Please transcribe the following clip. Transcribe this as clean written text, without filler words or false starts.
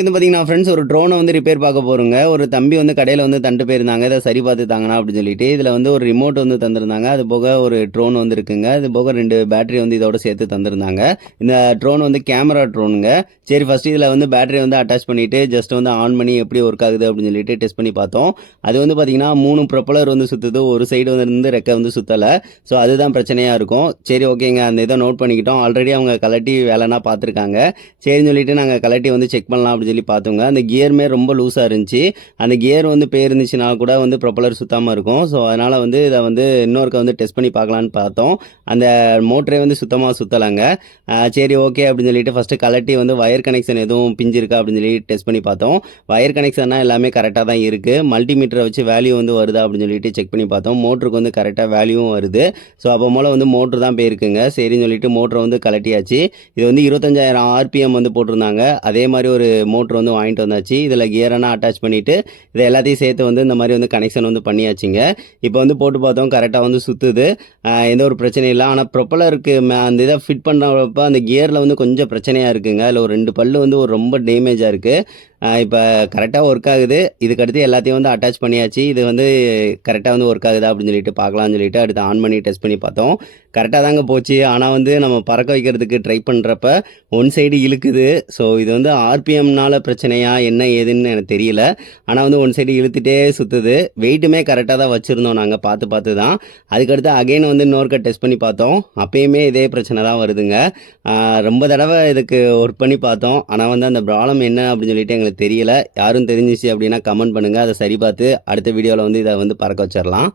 இது பார்த்தீங்கன்னா ஃப்ரெண்ட்ஸ் ஒரு ட்ரோனை வந்து ரிப்பேர் பார்க்க போகிறோங்க. ஒரு தம்பி வந்து கடையில் வந்து தந்துட்டு போயிருந்தாங்க. இதை சரி பார்த்து தாங்கண்ணா அப்படின்னு சொல்லிட்டு. இதில் வந்து ஒரு ரிமோட் வந்து தந்திருந்தாங்க. அது போக ஒரு ட்ரோன் வந்து இருக்குங்க. அது போக 2 பேட்டரி வந்து இதோட சேர்த்து தந்திருந்தாங்க. இந்த ட்ரோன் வந்து கேமரா ட்ரோனுங்க. சரி ஃபர்ஸ்ட் இதில் வந்து பேட்டரி வந்து அட்டாச் பண்ணிட்டு ஜஸ்ட் வந்து ஆன் பண்ணி எப்படி ஒர்க் ஆகுது அப்படின்னு சொல்லிட்டு டெஸ்ட் பண்ணி பார்த்தோம். அது வந்து பார்த்தீங்கன்னா 3 ப்ரொப்பலர் வந்து சுற்றுது. ஒரு சைடு வந்து ரெக்கை வந்து சுற்றலை. ஸோ அதுதான் பிரச்சனையாக இருக்கும். சரி ஓகேங்க அந்த இதை நோட் பண்ணிக்கிட்டோம். ஆல்ரெடி அவங்க கலட்டி வேலைனா பார்த்துருக்காங்க. சரின்னு சொல்லிட்டு நாங்கள் கலட்டி வந்து செக் பண்ணலாம் அப்படின்னு சொல்லி பார்த்தோங்க. அந்த கியருமே ரொம்ப லூஸாக இருந்துச்சு. அந்த கியர் வந்து போயிருந்துச்சுன்னா கூட வந்து ப்ரொப்பலர் சுத்தாமல் இருக்கும். ஸோ அதனால் வந்து இதை வந்து இன்னொருக்க வந்து டெஸ்ட் பண்ணி பார்க்கலான்னு பார்த்தோம். அந்த மோட்டரே வந்து சுத்தமாக சுற்றலைங்க. சரி ஓகே அப்படின்னு சொல்லிட்டு ஃபஸ்ட்டு கலட்டி வந்து வயர் கனெக்ஷன் எதுவும் பிஞ்சிருக்கா அப்படின்னு சொல்லி டெஸ்ட் பண்ணி பார்த்தோம். வயர் கனெக்ஷன்னா எல்லாமே கரெக்டாக தான் இருக்குது. மல்டிமீட்டரை வச்சு வேல்யூ வந்து வருதா அப்படின்னு சொல்லிட்டு செக் பண்ணி பார்த்தோம். மோட்டருக்கு வந்து கரெக்டாக வேல்யூவும் வருது. ஸோ அப்போ போல் வந்து மோட்ரு தான் போயிருக்குங்க. சரின்னு சொல்லிட்டு மோட்டரை வந்து கலட்டியாச்சு. இது வந்து 25,000 ஆர்பிஎம் வந்து போட்டிருந்தாங்க. அதே மாதிரி ஒரு மோட்ரு வந்து வாங்கிட்டு வந்தாச்சு. இதில் கியரெல்லாம் அட்டாச் பண்ணிவிட்டு இதை எல்லாத்தையும் சேர்த்து வந்து இந்த மாதிரி வந்து கனெக்ஷன் வந்து பண்ணியாச்சுங்க. இப்போ வந்து போட்டு பார்த்தோம் கரெக்டாக வந்து சுற்றுது. எந்த ஒரு பிரச்சனையும் இல்லை. ஆனால் ப்ரொப்பலருக்கு அந்த இதை ஃபிட் பண்ணுறப்ப அந்த கியரில் வந்து கொஞ்சம் பிரச்சனையாக இருக்குங்க. அதில் ஒரு 2 பல்லு வந்து ஒரு ரொம்ப டேமேஜாக இருக்குது. இப்போ கரெக்டாக ஒர்க் ஆகுது. இதுக்கடுத்து எல்லாத்தையும் வந்து அட்டாச் பண்ணியாச்சு. இது வந்து கரெக்டாக வந்து ஒர்க் ஆகுதா அப்படின்னு சொல்லிட்டு பார்க்கலான்னு சொல்லிட்டு அடுத்து ஆன் பண்ணி டெஸ்ட் பண்ணி பார்த்தோம். கரெக்டாக தாங்க போச்சு. ஆனால் வந்து நம்ம பறக்க வைக்கிறதுக்கு ட்ரை பண்ணுறப்ப ஒன் சைடு இழுக்குது. ஸோ இது வந்து ஆர்பிஎம்னால பிரச்சனையா என்ன ஏதுன்னு எனக்கு தெரியல. ஆனால் வந்து ஒன் சைடு இழுத்துட்டே சுற்றுது. வெயிட்டுமே கரெக்டாக தான் வச்சுருந்தோம் நாங்கள் பார்த்து பார்த்து தான். அதுக்கடுத்து அகைன் வந்து இன்னொருக்க டெஸ்ட் பண்ணி பார்த்தோம். அப்பயுமே இதே பிரச்சனை தான் வருதுங்க. ரொம்ப தடவை இதுக்கு ஒர்க் பண்ணி பார்த்தோம். ஆனால் வந்து அந்த ப்ராப்ளம் என்ன அப்படின்னு சொல்லிட்டு எங்களுக்கு தெரியல. யாரும் தெரிஞ்சிச்சு அப்படின்னா கமெண்ட் பண்ணுங்கள். அதை சரி பார்த்து அடுத்த வீடியோவில் வந்து இதை வந்து பறக்க வச்சிடலாம்.